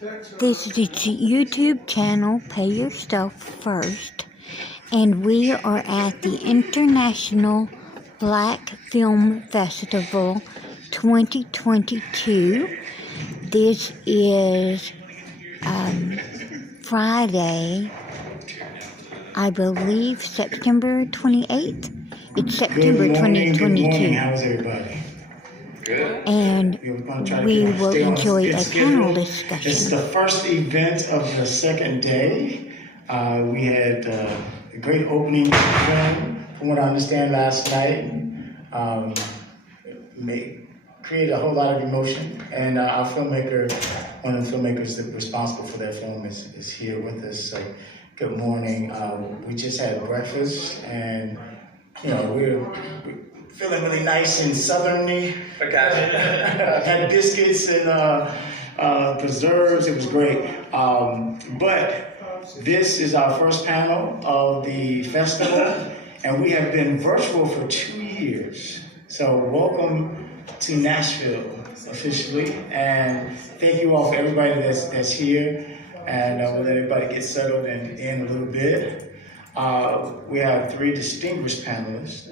This is the YouTube channel Pay Yourself First, and we are at the International Black Film Festival 2022. This is Friday, I believe September 28th. It's September 2022. Good morning. How's everybody? Good. And we will enjoy a panel discussion. This is the first event of the second day. We had a great opening film, from what I understand, last night. Created a whole lot of emotion. And our filmmaker, one of the filmmakers that responsible for that film is here with us. So good morning. We just had breakfast, and we're feeling really nice and southerny. Had biscuits and preserves. It was great. But this is our first panel of the festival, and we have been virtual for 2 years. So welcome to Nashville officially, and thank you all for everybody that's here. And we'll let everybody get settled and in a little bit. We have 3 distinguished panelists.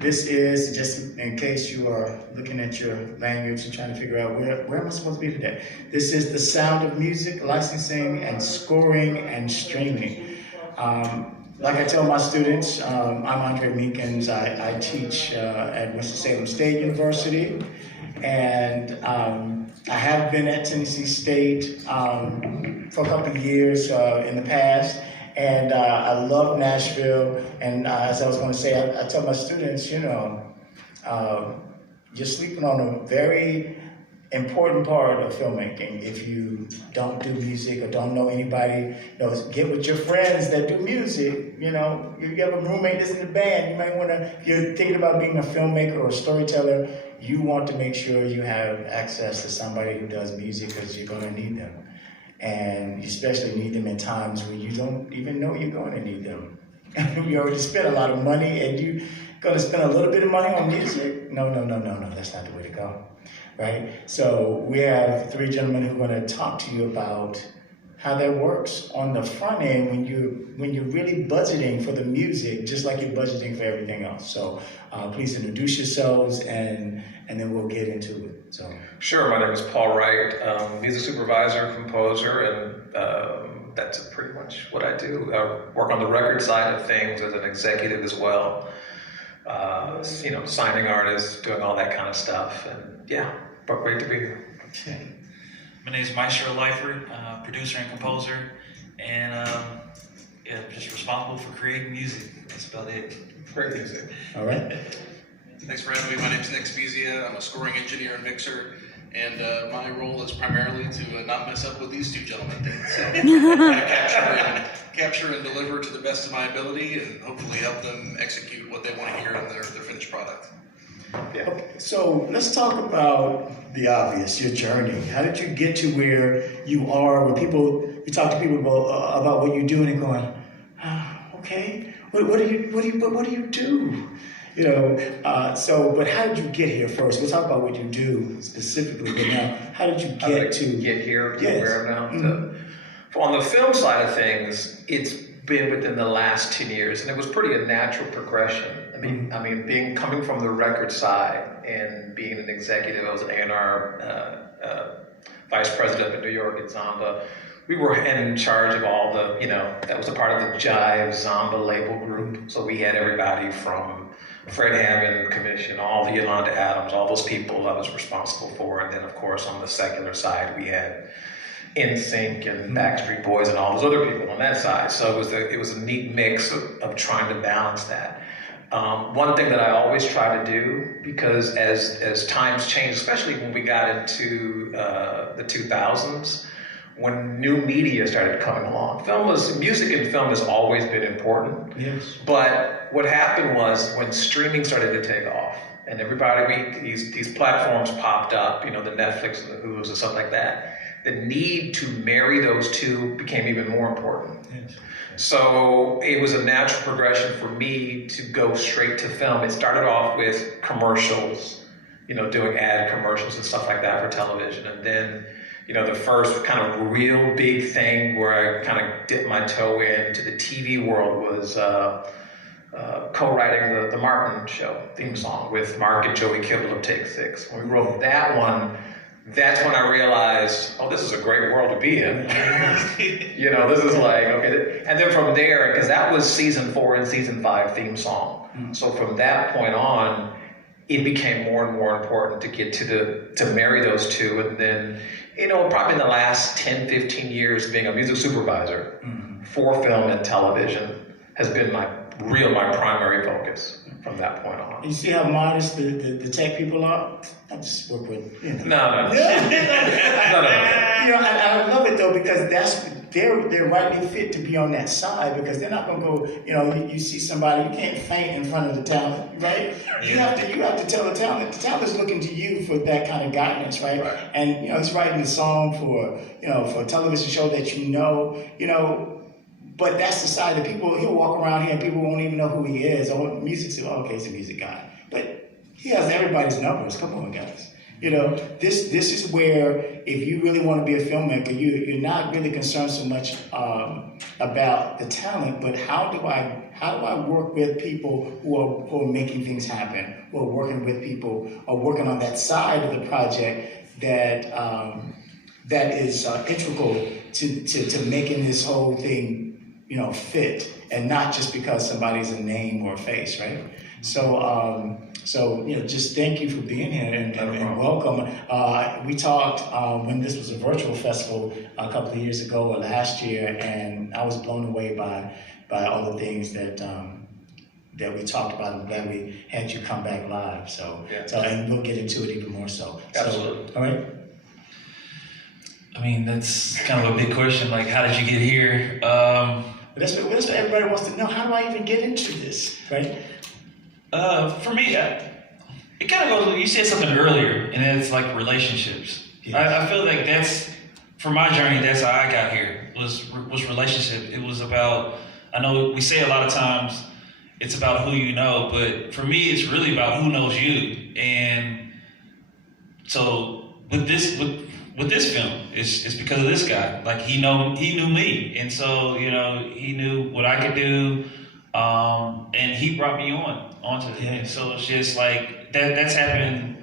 This is, just in case you are looking at your language and trying to figure out where am I supposed to be today? This is the sound of music, licensing, and scoring and streaming. Like I tell my students, I'm Andre Meekins. I teach at Winston-Salem State University, and I have been at Tennessee State for a couple of years in the past. And I love Nashville, and as I was going to say, I tell my students, you're sleeping on a very important part of filmmaking. If you don't do music or don't know anybody, get with your friends that do music. You have a roommate that's in the band. You might want to, if you're thinking about being a filmmaker or a storyteller, you want to make sure you have access to somebody who does music, because you're going to need them. And you especially need them in times where you don't even know you're going to need them. You already spent a lot of money, and you're going to spend a little bit of money on music? No, that's not the way to go, right? So we have 3 gentlemen who are going to talk to you about how that works on the front end when you're really budgeting for the music, just like you're budgeting for everything else. So please introduce yourselves, and then we'll get into it. So sure. My name is Paul Wright, music supervisor, composer, and that's pretty much what I do. I work on the record side of things as an executive as well. Signing artists, doing all that kind of stuff, and but great to be here. Okay. My name is Maestro Lyford, producer and composer, and just responsible for creating music. That's about it. Great music. All right. Thanks for having me. My name is Nick Spezia. I'm a scoring engineer and mixer, and my role is primarily to not mess up what these 2 gentlemen did. So capture and deliver to the best of my ability, and hopefully help them execute what they want to hear in their finished product. Yeah. Okay, so let's talk about the obvious, your journey. How did you get to where you are? When you talk to people about what you do, and they're going, okay, what do you do? But how did you get here first? We'll talk about what you do specifically, but now, how did you get here to yes. where I'm now? Mm-hmm. On the film side of things, it's been within the last 10 years, and it was pretty a natural progression. Coming from the record side and being an executive, I was an A&R vice president in New York at Zomba. We were in charge of all the, that was a part of the Jive Zomba label group. So we had everybody from Fred Hammond Commission, all the Yolanda Adams, all those people I was responsible for. And then, of course, on the secular side, we had NSYNC and Backstreet Boys and all those other people on that side. So it was a neat mix of trying to balance that. One thing that I always try to do, because as times change, especially when we got into the 2000s, when new media started coming along, music and film has always been important. Yes. But what happened was when streaming started to take off, and these platforms popped up, the Netflix and the Hulu's and stuff like that, the need to marry those 2 became even more important. Yes. So it was a natural progression for me to go straight to film. It started off with commercials, doing ad commercials and stuff like that for television. And then the first kind of real big thing where I kind of dipped my toe into the TV world was co-writing the Martin Show theme song with Mark and Joey Kibble of Take Six. When we wrote that one, that's when I realized, oh, this is a great world to be in. This is like, okay. And then from there, because that was season 4 and season 5 theme song. So from that point on, it became more and more important to get to marry those two. And then, probably in the last 10, 15 years, being a music supervisor for film and television has been my primary focus from that point on. You see how modest the tech people are? I just work with, No. No. I love it though, because they're rightly fit to be on that side, because they're not gonna go, you see somebody, you can't faint in front of the talent, right? You have to tell the talent's looking to you for that kind of guidance, right? And he's writing a song for a television show that but that's the side that he'll walk around here and people won't even know who he is. Or he's a music guy. But he has everybody's numbers. Come on, guys. This is where, if you really want to be a filmmaker, you're not really concerned so much about the talent, but how do I work with people who are making things happen, who are working with people, or working on that side of the project that is integral to making this whole thing fit, and not just because somebody's a name or a face, right? So just thank you for being here and welcome. We talked when this was a virtual festival a couple of years ago or last year, and I was blown away by all the things that we talked about. I'm glad we had you come back live. So and we'll get into it even more so. Absolutely. So, all right. I mean, that's kind of a big question. Like, how did you get here? That's what everybody wants to know. How do I even get into this, right? For me, it kind of goes, you said something earlier, and it's like relationships. Yeah. I feel like that's, for my journey, that's how I got here, was relationship. It was about, I know we say a lot of times, it's about who you know, but for me, it's really about who knows you. And so with this film, it's because of this guy. Like, he knew me, and so he knew what I could do, and he brought me onto him. So it's just like that's happened.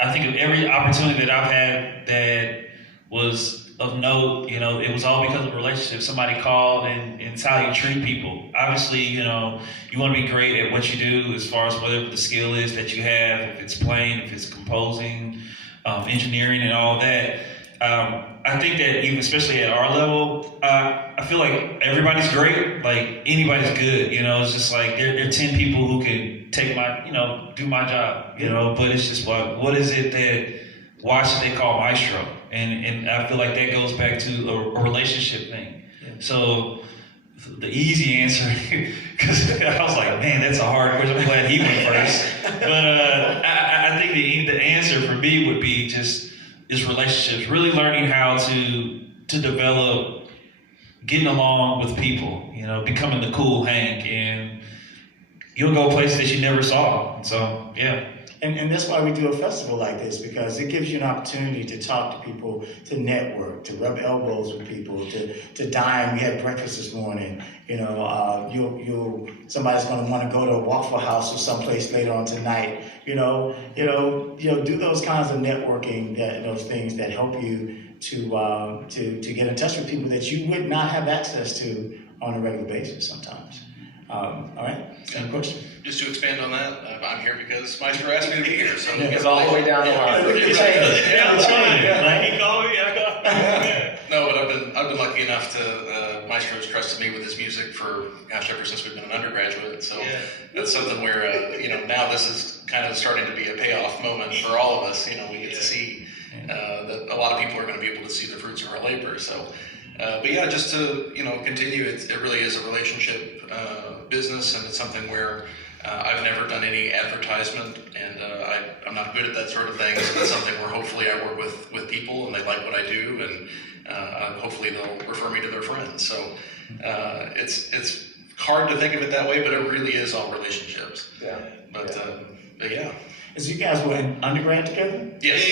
I think of every opportunity that I've had that was of note, it was all because of a relationship. Somebody called, and it's how you treat people. Obviously, you want to be great at what you do, as far as whatever the skill is that you have, if it's playing, if it's composing, engineering and all that. I think that even especially at our level, I feel like everybody's great. Like, anybody's good. It's just like there are 10 people who can take my, do my job. But it's just what is it that, why should they call maestro? And I feel like that goes back to a relationship thing. Yeah. So the easy answer, because I was like, man, that's a hard question. I'm glad he went first. But I think the answer for me would be is relationships. Really learning how to develop, getting along with people. Becoming the cool Hank, and you'll go places that you never saw. So yeah. And that's why we do a festival like this, because it gives you an opportunity to talk to people, to network, to rub elbows with people, to dine. We had breakfast this morning. Somebody's going to want to go to a Waffle House or someplace later on tonight. Do those kinds of networking, those things that help you to get in touch with people that you would not have access to on a regular basis sometimes. All right, any question? Just to expand on that, I'm here because Maestro asked me to be here. So it's all the way down the line. No, but I've been lucky enough to Maestro's trusted me with his music for ever since we've been an undergraduate. So that's something where now this is kind of starting to be a payoff moment for all of us. We get to see that a lot of people are going to be able to see the fruits of our labor. So. But yeah, just to continue, it really is a relationship business, and it's something where I've never done any advertisement, and I'm not good at that sort of thing. So that's something where hopefully I work with people, and they like what I do, and hopefully they'll refer me to their friends. So it's hard to think of it that way, but it really is all relationships. Yeah. But yeah. Because you guys were in undergrad together? Yes.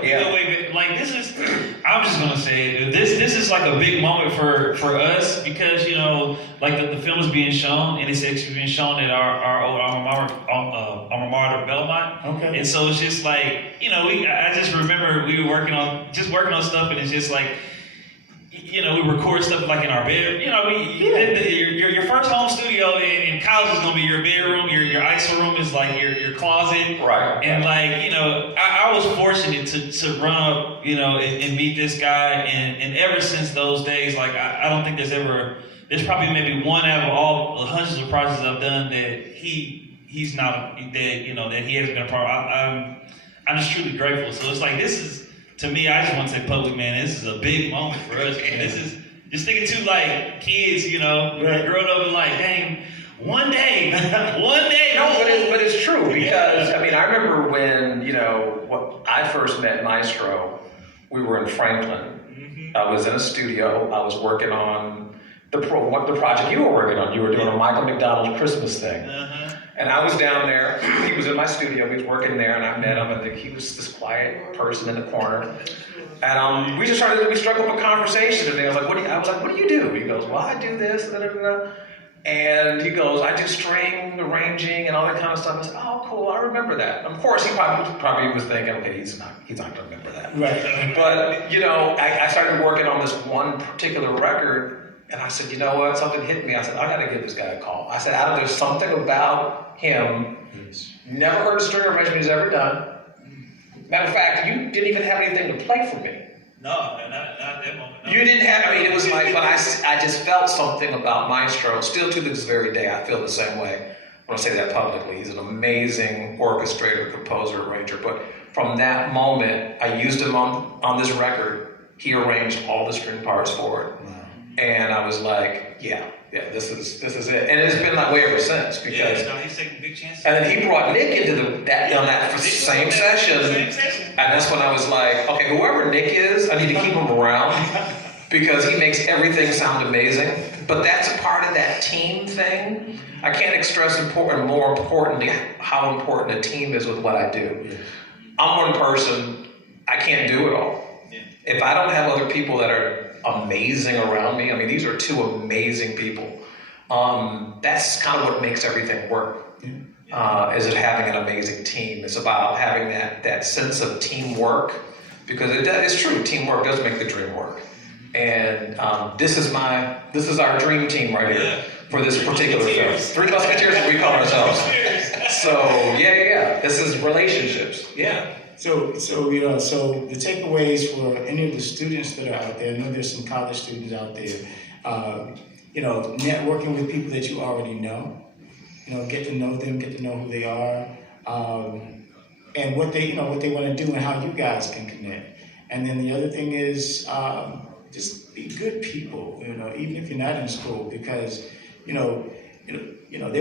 Yeah. Like this is, I'm just gonna say it. This is like a big moment for us because like the film is being shown and it's actually being shown at our old alma mater Belmont. Okay. And so it's just like I just remember we were working on stuff and it's just like. We record stuff like in our bed. Your first home studio in college is gonna be your bedroom. Your ISO room is like your closet. Right. And like I was fortunate to run up and meet this guy and ever since those days like I don't think there's probably maybe one out of all the hundreds of projects I've done that he's not that he hasn't been a part of. I'm just truly grateful. So it's like this is. To me, I just want to say public, man, this is a big moment for us. Man. This is just thinking to like kids, growing up and like, dang, one day. No, but it's true because I remember when when I first met Maestro, we were in Franklin. Mm-hmm. I was in a studio. I was working on the project you were working on. You were doing a Michael McDonald Christmas thing. Uh-huh. And I was down there, he was in my studio, he was working there, and I met him, and he was this quiet person in the corner. And we struck up a conversation, and I was like, what do you do? He goes, well, I do this, da, da, da, da. And he goes, I do string arranging and all that kind of stuff. I said, oh, cool, I remember that. And of course, he probably was thinking, okay, he's not going to remember that. Right. But, I started working on this one particular record, and I said, you know what, something hit me. I said, I got to give this guy a call. I said, there's something about him. Never heard a string arrangement he's ever done. Matter of fact, you didn't even have anything to play for me. No, not at that moment. No. You didn't have, it was like, but I just felt something about Maestro. Still to this very day, I feel the same way when I say that publicly. He's an amazing orchestrator, composer, arranger. But from that moment, I used him on this record. He arranged all the string parts for it. Wow. And I was like, yeah, this is it. And it's been that way ever since because. No, he's taking big chances. And then he brought Nick into that same session. And that's when I was like, okay, whoever Nick is, I need to keep him around because he makes everything sound amazing. But that's a part of that team thing. I can't stress more importantly how important a team is with what I do. I'm one person, I can't do it all. If I don't have other people that are amazing around me, these are two amazing people. That's kind of what makes everything work. Is it having an amazing team? It's about having that sense of teamwork because it's true. Teamwork does make the dream work. And this is our dream team right here for this particular film. 3 Musketeers, as we call ourselves. So yeah. This is relationships. Yeah. So the takeaways for any of the students that are out there, I know there's some college students out there, networking with people that you already know, get to know them, get to know who they are, and what they want to do and how you guys can connect. And then the other thing is just be good people, even if you're not in school, because, they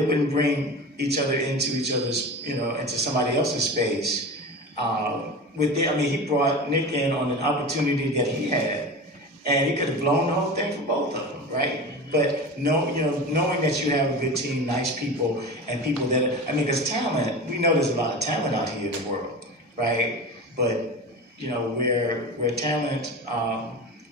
wouldn't bring each other into into somebody else's space. He brought Nick in on an opportunity that he had, and he could have blown the whole thing for both of them, right? But knowing that you have a good team, nice people, and people that because talent, we know there's a lot of talent out here in the world, right? But where talent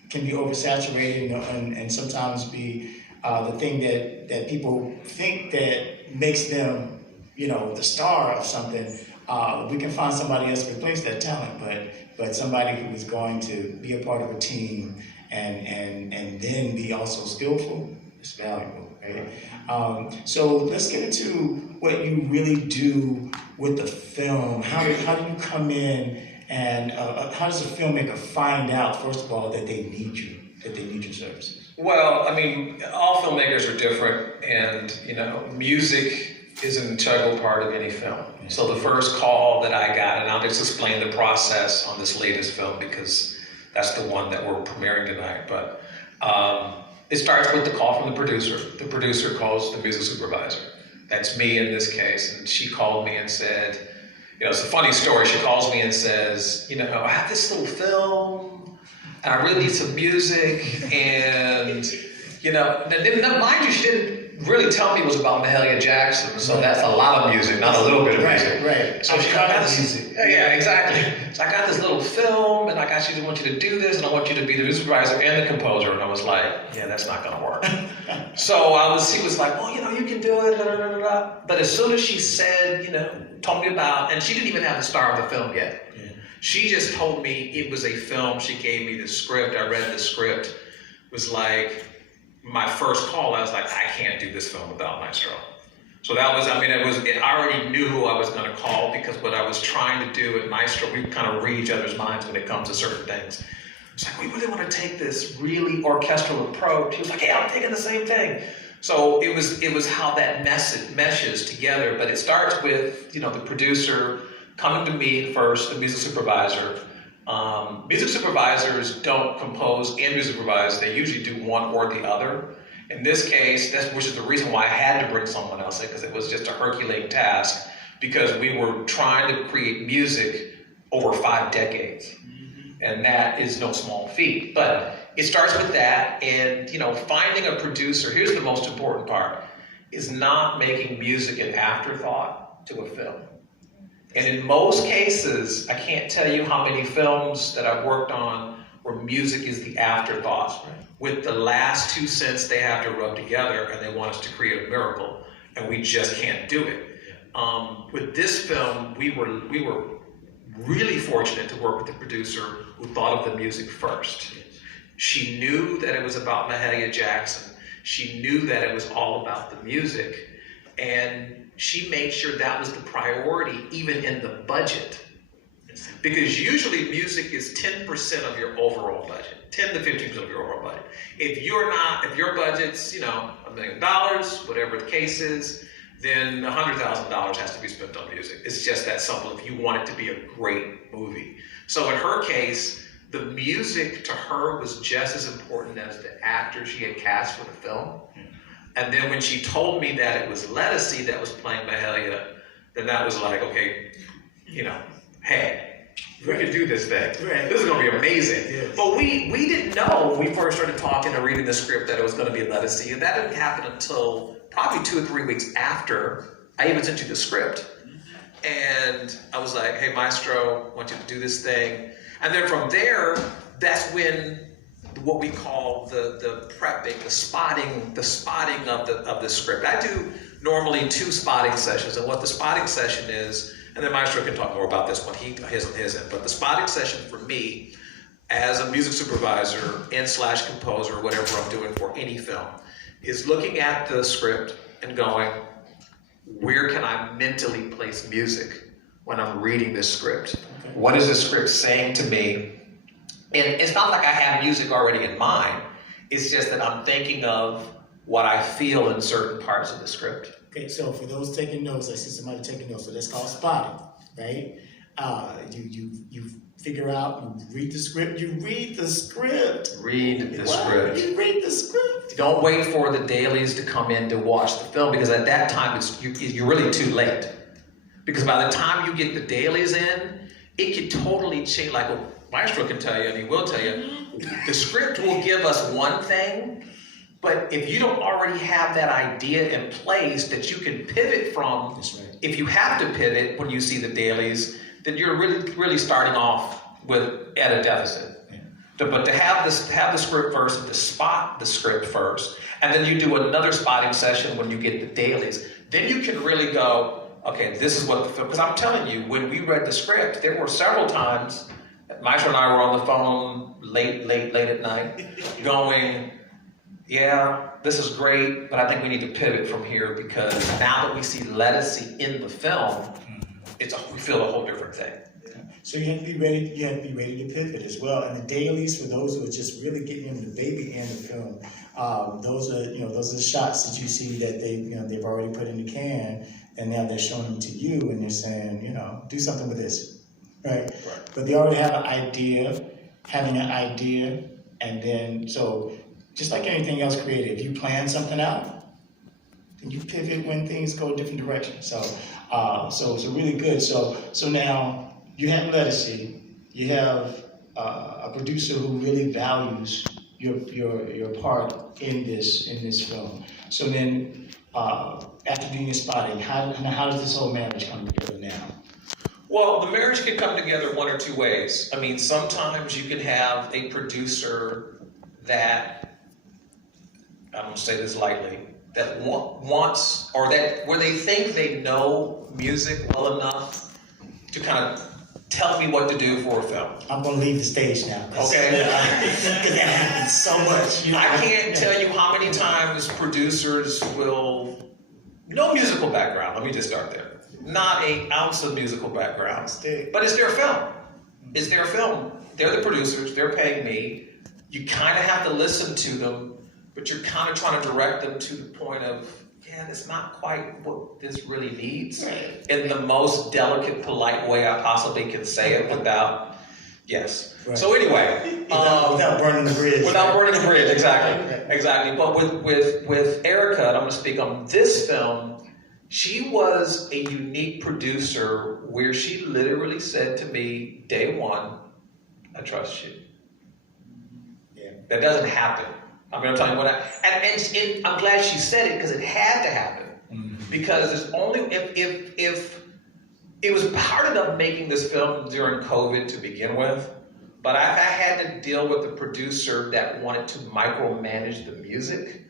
can be oversaturated and sometimes be the thing that people think that makes them, the star of something. We can find somebody else to replace that talent, but somebody who is going to be a part of a team and then be also skillful is valuable, right? So let's get into what you really do with the film. How do you come in and how does a filmmaker find out, first of all, that they need you, that they need your services? Well, all filmmakers are different, and music is an integral part of any film. So the first call that I got, and I'll just explain the process on this latest film because that's the one that we're premiering tonight, but it starts with the call from the producer. The producer calls the music supervisor. That's me in this case, and she called me and said, it's a funny story. She calls me and says, I have this little film, and I really need some music, and, mind you, she didn't really tell me it was about Mahalia Jackson, so that's a lot of music, not a little bit of music. Right. So I got this music. Yeah, exactly. So I got this little film, and I want you to do this, and I want you to be the music supervisor and the composer. And I was like, yeah, that's not gonna work. So he was like, well, you can do it, blah, blah, blah, blah. But as soon as she said, told me about, and she didn't even have the star of the film yet. Yeah. She just told me it was a film. She gave me the script. I read the script. It was like my first call. I was like, I can't do this film without Maestro. So that was, I already knew who I was going to call, because what I was trying to do at Maestro, we kind of read each other's minds when it comes to certain things. It's like, we really want to take this really orchestral approach. He was like, hey, I'm thinking the same thing. So it was how that meshes together. But it starts with, the producer coming to me first, the music supervisor. Music supervisors don't compose and music supervise. They usually do one or the other. In this case, which is the reason why I had to bring someone else in, because it was just a Herculean task, because we were trying to create music over 5 decades. Mm-hmm. And that is no small feat. But it starts with that, and finding a producer, here's the most important part, is not making music an afterthought to a film. And in most cases, I can't tell you how many films that I've worked on where music is the afterthought. Right. With the last 2 cents they have to rub together, and they want us to create a miracle, and we just can't do it. With this film, we were really fortunate to work with the producer who thought of the music first. She knew that it was about Mahalia Jackson. She knew that it was all about the music, and she made sure that was the priority, even in the budget. Because usually music is 10% of your overall budget, 10 to 15% of your overall budget. If your budget's, $1 million, whatever the case is, then $100,000 has to be spent on music. It's just that simple if you want it to be a great movie. So in her case, the music to her was just as important as the actor she had cast for the film. And then when she told me that it was Lettucey that was playing Mahalia, then that was like, okay, hey, we can do this thing. Right. This is going to be amazing. Yes. But we didn't know when we first started talking and reading the script that it was going to be Lettucey. And that didn't happen until probably 2 or 3 weeks after I even sent you the script. And I was like, hey, Maestro, I want you to do this thing. And then from there, that's when what we call the prepping, the spotting of the script. I do normally 2 spotting sessions, and what the spotting session is, and then Maestro can talk more about this when his end, but the spotting session for me, as a music supervisor and / composer, whatever I'm doing for any film, is looking at the script and going, where can I mentally place music when I'm reading this script? Okay. What is the script saying to me? And it's not like I have music already in mind. It's just that I'm thinking of what I feel in certain parts of the script. Okay, so for those taking notes, I see somebody taking notes. So that's called spotting, right? You figure out, you read the script. You read the script. Read the script. You read the script. Don't wait for the dailies to come in to watch the film, because at that time you're really too late. Because by the time you get the dailies in, it can totally change. Like Maestro can tell you, and he will tell you, the script will give us one thing, but if you don't already have that idea in place that you can pivot from, if you have to pivot when you see the dailies, then you're really starting off at a deficit. Yeah. But to have the script first, and to spot the script first, and then you do another spotting session when you get the dailies, then you can really go, okay, this is what the film, because I'm telling you, when we read the script, there were several times Maestro and I were on the phone late at night going, yeah, this is great, but I think we need to pivot from here, because now that we see Lettucey in the film, we feel a whole different thing. So you have to be ready. You have to be ready to pivot as well. And the dailies, for those who are just really getting into the baby end of the film, those are the shots that you see that they've already put in the can, and now they're showing them to you, and they're saying, do something with this. Right? But they already have an idea, and then, so just like anything else creative, you plan something out, then you pivot when things go a different direction. So really good. So now you have Lettucey, you have a producer who really values, your part in this film. So then, after doing your spotting, how does this whole marriage come together now? Well, the marriage can come together one or two ways. I mean, sometimes you can have a producer that, I'm going to say this lightly, that wants, or that where they think they know music well enough to kind of tell me what to do for a film. I'm going to leave the stage now. Okay. Because that happens so much. I can't tell you how many times producers will, no musical background, let me just start there. Not an ounce of musical background, but it's their film. It's their film. They're the producers, they're paying me. You kind of have to listen to them, but you're kind of trying to direct them to the point of, yeah, that's not quite what this really needs. Right. In the most delicate, polite way I possibly can say it without, yes. Right. So anyway. Without burning the bridge. Without burning the bridge, exactly. Exactly. But with Erica, and I'm going to speak on this film, she was a unique producer where she literally said to me, day one, I trust you. Yeah. That doesn't happen. I'm going to tell you what and I'm glad she said it because it had to happen. Mm-hmm. Because there's only, if it was part of making this film during COVID to begin with, but I had to deal with a producer that wanted to micromanage the music,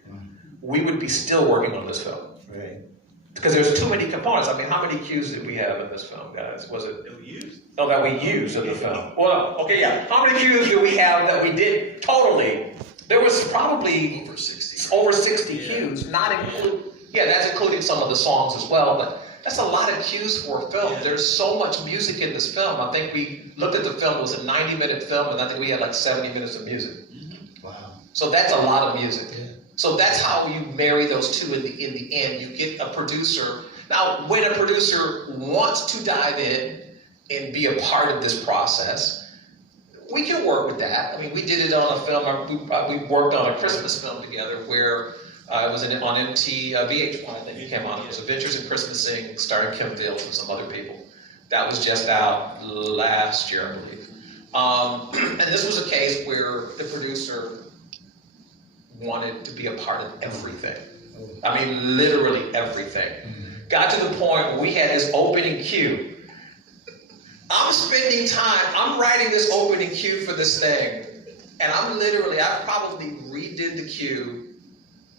we would be still working on this film. Right. Because there's too many components. I mean, how many cues did we have in this film, guys? Was it that we used? Oh, that we used in the film. Well, okay, yeah. How many cues do we have that we did totally? There was probably over 60 cues, that's including some of the songs as well, but that's a lot of cues for a film. Yeah. There's so much music in this film. I think we looked at the film, it was a 90-minute film, and I think we had like 70 minutes of music. Mm-hmm. Wow. So that's a lot of music. Yeah. So that's how you marry those two in the end. You get a producer. Now, when a producer wants to dive in and be a part of this process, we can work with that. I mean, we did it on a film. We worked on a Christmas film together where it was on VH1, I think it came on. It was Adventures in Christmasing, starring Kim Fields and some other people. That was just out last year, I believe. And this was a case where the producer wanted to be a part of everything. I mean, literally everything. Mm-hmm. Got to the point where we had this opening cue. I'm spending time, I'm writing this opening cue for this thing, and I probably redid the cue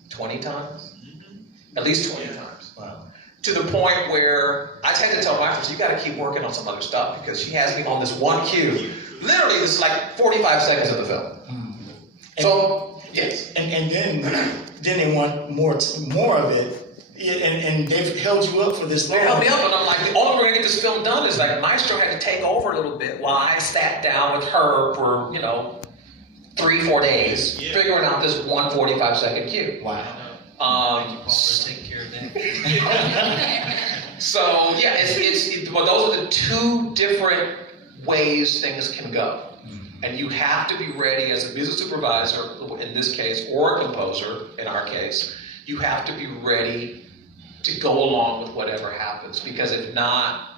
20 times. Mm-hmm. At least 20 times. Wow. To the point where I had to tell my friends, you got to keep working on some other stuff because she has me on this one cue. Literally, this is like 45 seconds of the film. Mm-hmm. So, yes. And then they want more of it. And they've held you up for this long. They held me up, and I'm like, the only way we're gonna get this film done is like Maestro had to take over a little bit while I sat down with her for 3-4 days figuring out this 145-second cue. Wow. Thank you, Paul, for taking care of that. So yeah, well, those are the two different ways things can go. And you have to be ready as a music supervisor, in this case, or a composer, in our case, you have to be ready to go along with whatever happens, because if not,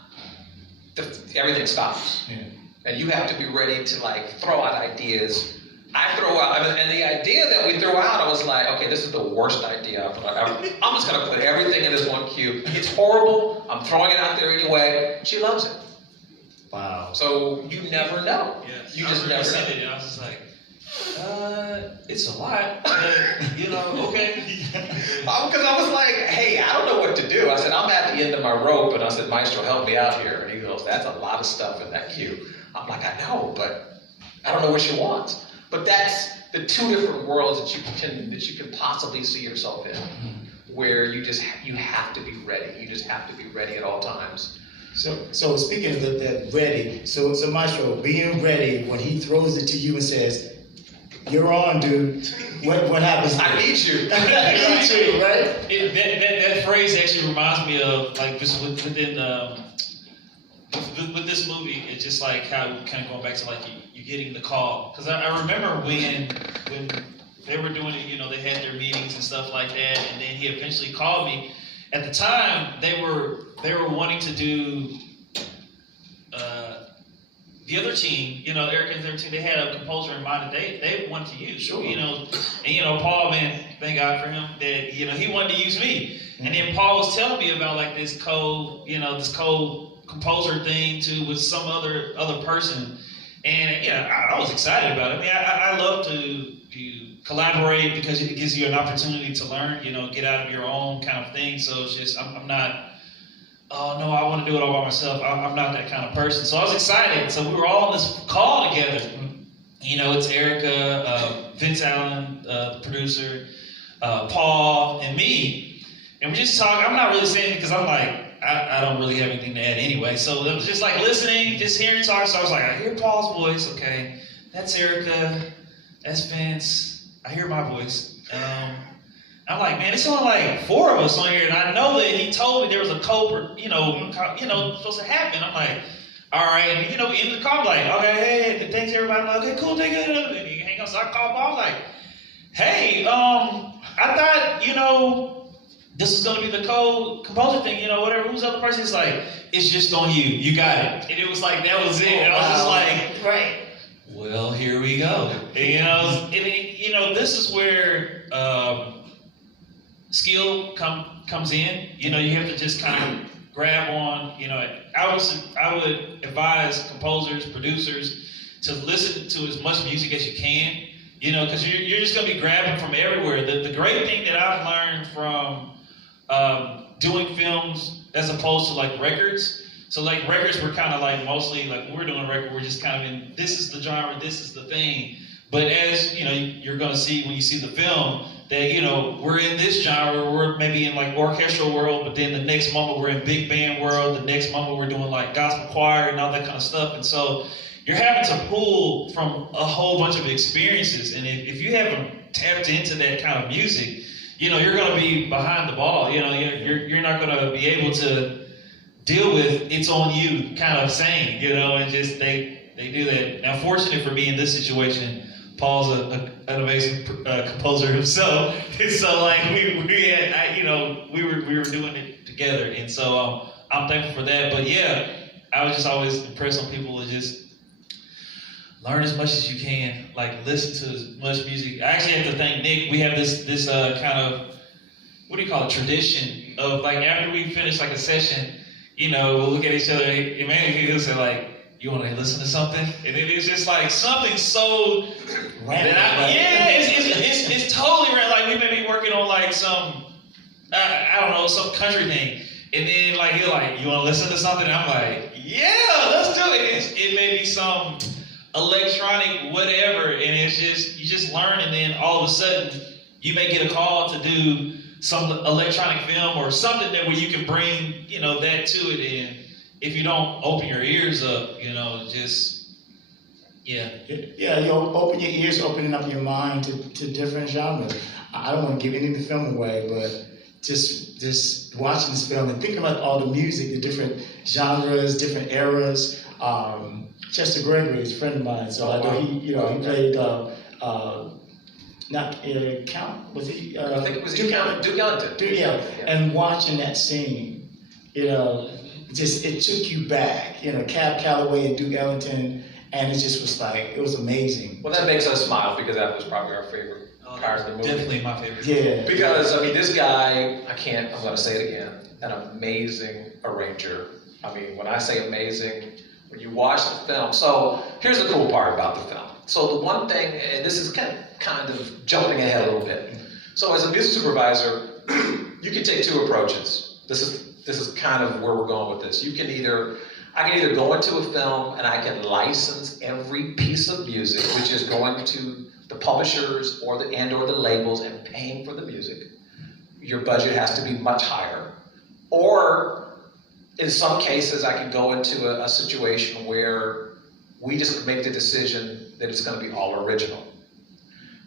everything stops. Yeah. And you have to be ready to throw out ideas. And the idea that we threw out, I was like, okay, this is the worst idea. I'm just gonna put everything in this one cue. It's horrible, I'm throwing it out there anyway. She loves it. Wow. So you never know. Yeah. You just never know. And I was just like, it's a lot, but, okay. Because I was like, hey, I don't know what to do. I said, I'm at the end of my rope, and I said, Maestro, help me out here. And he goes, that's a lot of stuff in that cue. I'm like, I know, but I don't know what she wants. But that's the two different worlds that you can possibly see yourself in, where you have to be ready. You just have to be ready at all times. So speaking of that ready, so Maestro, being ready when he throws it to you and says, "You're on, dude." What happens? I need you. I need you, right? That phrase actually reminds me of with this movie. It's just like how kind of going back to you getting the call, because I remember when they were doing it. They had their meetings and stuff like that, and then he eventually called me. At the time, they were wanting to do the other team, Eric and their team, they had a composer in mind that they wanted to use. Sure. And Paul, man, thank God for him that he wanted to use me. And then Paul was telling me about like this composer thing too with some other person, and I was excited about it. I mean, I love to collaborate because it gives you an opportunity to learn, get out of your own kind of thing. So it's just I'm not. Oh no, I want to do it all by myself. I'm not that kind of person. So I was excited. So we were all on this call together. It's Erica, Vince Allen, the producer, Paul, and me. And we just talk. I'm not really saying it because I'm like, I don't really have anything to add anyway. So it was just like listening, just hearing talk. So I was like, I hear Paul's voice. Okay, that's Erica. That's Vince. I hear my voice. I'm like, man, it's only like 4 of us on here, and I know that he told me there was a supposed to happen. I'm like, all right, and we ended the call, like, okay, hey, thanks everybody. I'm like, okay, cool, thank you. And he hang up, so I called Paul. I was like, hey, I thought, this is gonna be the composer thing, whatever. Who's the other person? It's like, it's just on you. You got it. And it was like, that was it. And I was just like, Right. well, here we go. And, this is where skill comes in. You have to just kind of grab on. I would advise composers, producers to listen to as much music as you can. Because you're just going to be grabbing from everywhere. The great thing that I've learned from doing films as opposed to like records. So like records were kind of like mostly like when we're doing a record, we're just kind of in, this is the genre, this is the thing. But as you're going to see when you see the film that we're in this genre, we're maybe in like orchestral world, but then the next moment we're in big band world, the next moment we're doing like gospel choir and all that kind of stuff. And so you're having to pull from a whole bunch of experiences. And if you haven't tapped into that kind of music, you're going to be behind the ball. You're not going to be able to deal with it's on you kind of saying, and just they do that. Now, fortunately for me in this situation, Paul's an amazing composer himself, and so like we were doing it together, and so I'm thankful for that. But yeah, I was just always impressed on people to just learn as much as you can, like listen to as much music. I actually have to thank Nick. We have this kind of, what do you call it, tradition of like after we finish like a session, we'll look at each other, and man, he'll say like, you want to listen to something? And then it's just like something so it's totally random. Like we may be working on like some, I don't know, some country thing. And then like he'll like, you want to listen to something? And I'm like, yeah, let's do it. It may be some electronic whatever, and it's just, you just learn, and then all of a sudden you may get a call to do some electronic film or something that where you can bring, that to it. And if you don't open your ears up, just, yeah. Yeah, open your ears, opening up your mind to different genres. I don't want to give any of the film away, but just watching this film and thinking about all the music, the different genres, different eras. Chester Gregory is a friend of mine, so I know he played not Count, was he? I think it was Duke Ellington. Yeah, and watching that scene, just it took you back. Cab Calloway and DukeEllington, and it just was like, it was amazing. Well, that makes us smile because that was probably our favorite part of the movie. Definitely my favorite. Yeah. Because this guy, I'm going to say it again, an amazing arranger. When I say amazing, when you watch the film. So here's the cool part about the film. So the one thing, and this is kind of jumping ahead a little bit. So as a music supervisor, you can take two approaches. This is kind of where we're going with this. I can either go into a film and I can license every piece of music, which is going to the publishers or the labels and paying for the music. Your budget has to be much higher. Or in some cases, I can go into a situation where we just make the decision that it's going to be all original.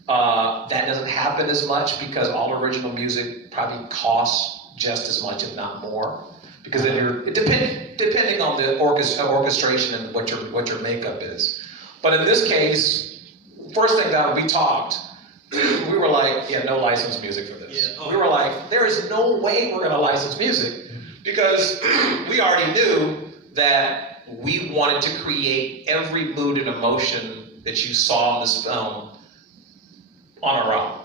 That doesn't happen as much because all original music probably costs just as much, if not more. Because then depending on the orchestration and what your makeup is. But in this case, first thing that we talked, we were like, no licensed music for this. Yeah. We were like, there is no way we're going to license music because we already knew that we wanted to create every mood and emotion that you saw in this film on our own.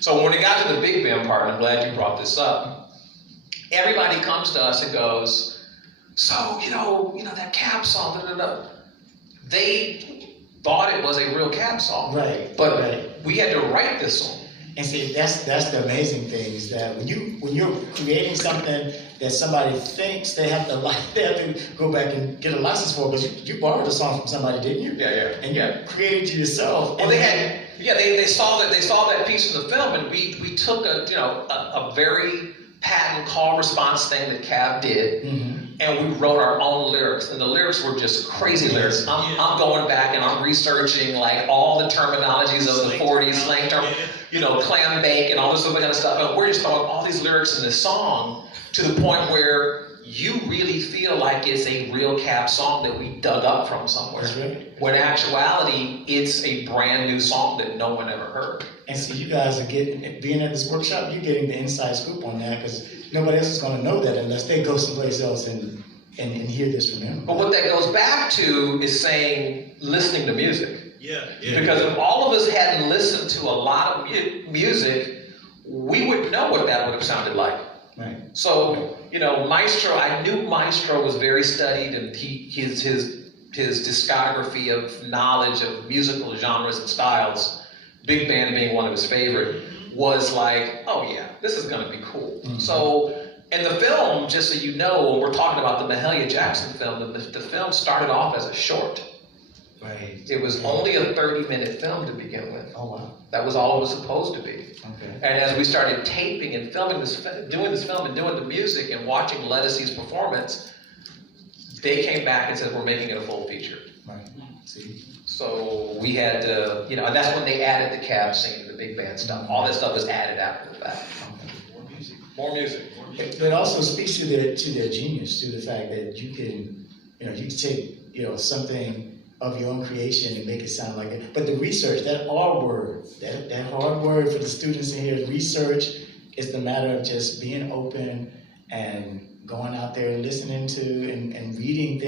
So when it got to the big band part, and I'm glad you brought this up, everybody comes to us and goes, so, you know that Cab song, da, da, da. They thought it was a real Cab song. Right. But right. we had to write this song. And see, that's the amazing thing is that when you're creating something that somebody thinks they have to go back and get a license for, because you borrowed a song from somebody, didn't you? Yeah. And you created it yourself. Well, they saw that piece in the film, and we took a very patent call response thing that Cab did, and we wrote our own lyrics, and the lyrics were just crazy lyrics. I'm going back and I'm researching like all the terminologies of the 40s, slang term, clam bake and all this other kind of stuff. And we're just throwing all these lyrics in this song to the point where you really feel like it's a real Cab song that we dug up from somewhere. That's right. When in actuality, it's a brand new song that no one ever heard. And so you guys are being at this workshop, you're getting the inside scoop on that, because nobody else is going to know that unless they go someplace else and hear this from them. But what that goes back to is listening to music. Yeah. Because if all of us hadn't listened to a lot of music, we would know what that would have sounded like. Right. So, Maestro, I knew Maestro was very studied, and his discography of knowledge of musical genres and styles, big band being one of his favorite, was like, oh yeah, this is going to be cool. So, in the film, just so you know, when we're talking about the Mahalia Jackson film, the film started off as a short. Right. It was only a 30-minute film to begin with. Oh, wow. That was all it was supposed to be. Okay. And as we started taping and doing this film and doing the music and watching Lettucey's performance, they came back and said, we're making it a full feature. Right. See? So we had to, and that's when they added the Cab scene, the big band stuff. All that stuff was added after the fact. More music. It also speaks to their genius, to the fact that you can take, something of your own creation and make it sound like it. But the research, that R word, that hard word for the students in here, research is the matter of just being open and going out there and listening to and reading things.